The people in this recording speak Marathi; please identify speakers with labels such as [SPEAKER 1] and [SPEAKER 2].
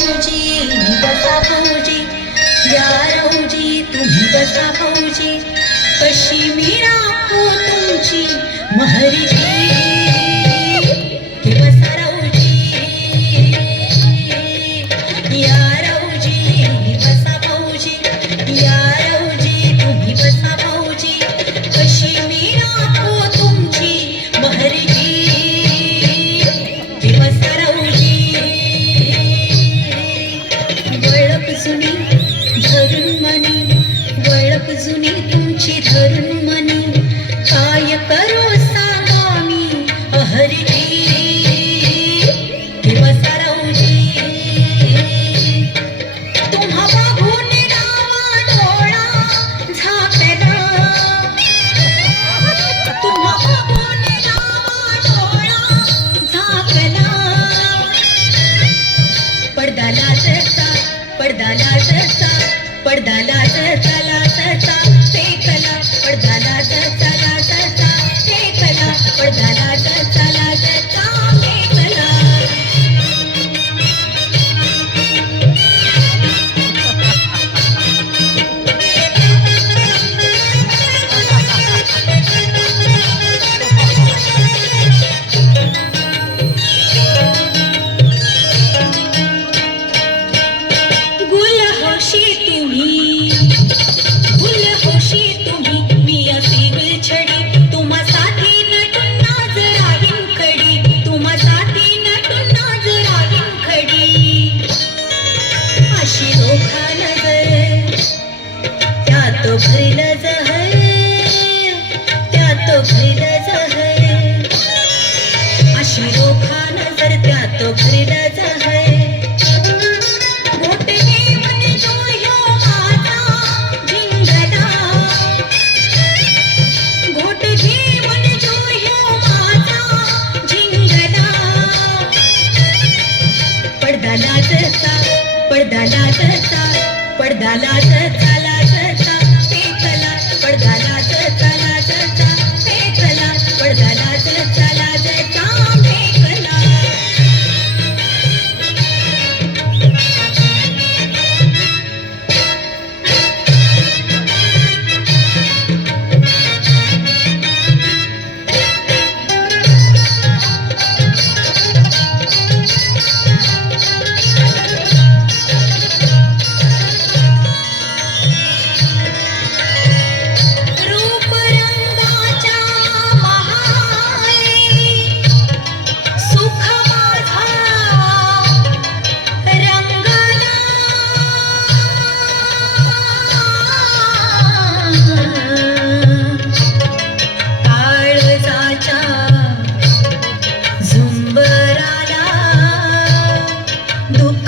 [SPEAKER 1] भाऊजी बसा भाऊजी या राऊजी तुम्ही बसा भाऊजी कशी मी राखू तुमची महरीजी बसा राऊजी या राऊजी बसा भाऊजी या वळप जुनी धरून मनी वळप जुनी तुमची धरून मनी. पडदा लाजता पडदा अशी रोखा नजर त्यात भरलं जहर त्यात भरलं पडदा लाजता पडदा पडदा দুঃখ